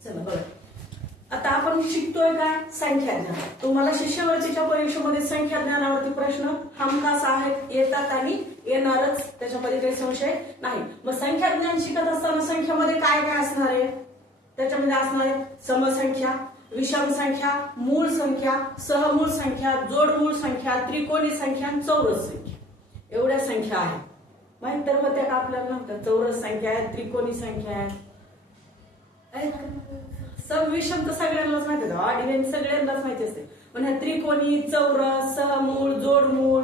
चला बघा, आता आपण शिकतोय काय संख्या ज्ञान. तुम्हाला शिष्यवृत्तीच्या परीक्षेमध्ये संख्या ज्ञानावरती प्रश्न हमखास आहेत, येतात आणि येणारच, त्याच्यामध्ये काही संशय नाही. मग संख्या ज्ञान शिकत असताना संख्यामध्ये काय काय असणार आहे? त्याच्यामध्ये असणार आहे समसंख्या, विषम संख्या, मूळ संख्या, सहमूळ संख्या, जोडमूळ संख्या, त्रिकोणी संख्या आणि चौरस संख्या. एवढ्या संख्या आहेत. माहित तर होत्या का आपल्याला? नव्हत्या. चौरस संख्या आहे, त्रिकोणी संख्या आहे, सब विषम तर सगळ्यांनाच माहिती आहे, ऑड इव्हन सगळ्यांनाच माहिती असते. पण ह्या त्रिकोणी, चौरस, सहमूळ, जोडमूळ,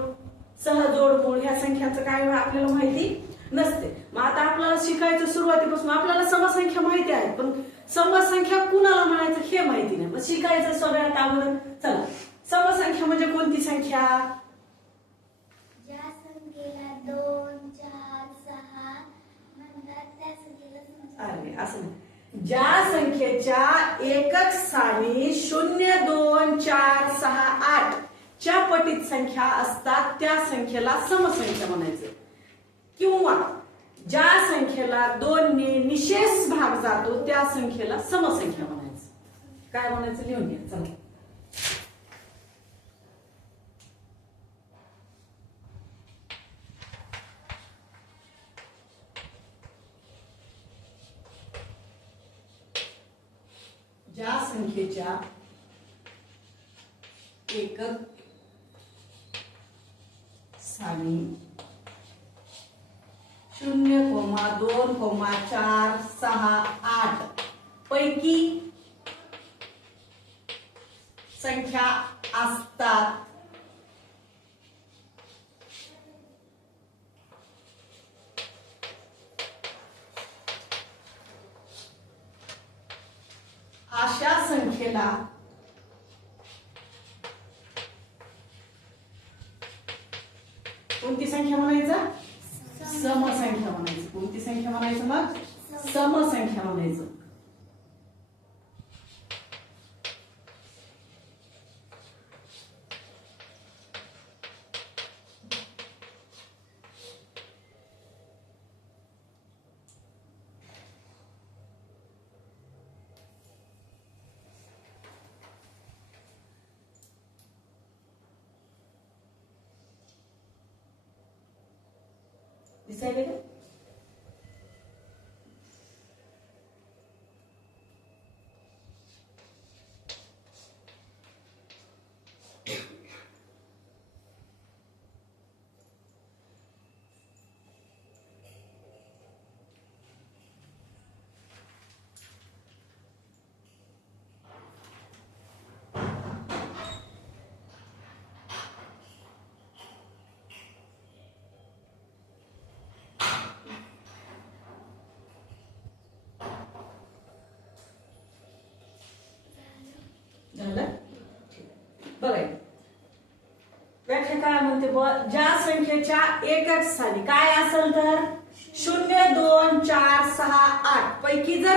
सहजोडमूळ ह्या संख्यांचं काय आपल्याला माहिती नसते. मग आता आपल्याला शिकायचं सुरुवातीपासून आपल्याला समसंख्या माहिती आहे, पण समसंख्या कुणाला म्हणायचं हे माहिती नाही. मग शिकायचं सगळ्यात अगोदर. चला, समसंख्या म्हणजे कोणती संख्या? ज्या संख्येला 2, 4, 6 म्हणतात त्या संख्येला. अरे असं नाही. ज्या संख्येच्या एकक स्थानी 0, 2, 4, 6, 8 च्या पटीत संख्या असतात त्या संख्येला समसंख्या म्हणायचं. किंवा ज्या संख्येला 2 ने निशेष भाग जातो त्या संख्येला समसंख्या म्हणायचं. काय म्हणायचं लिहून घ्या. चला, ज्या संख्येच्या एकक स्थानी 0, 2, 4, 6, 8 पैकी संख्या असतात अशा संख्येला कोणती संख्या म्हणायचं? समसंख्या म्हणायचं. कोणती संख्या म्हणायचं? मग समसंख्या म्हणायचं. दिसायले का? झालं? बघा, व्याख्या काय म्हणते? ज्या संख्येच्या एकक स्थानी काय असेल तर 0, 2, 4, 6, 8 पैकी जर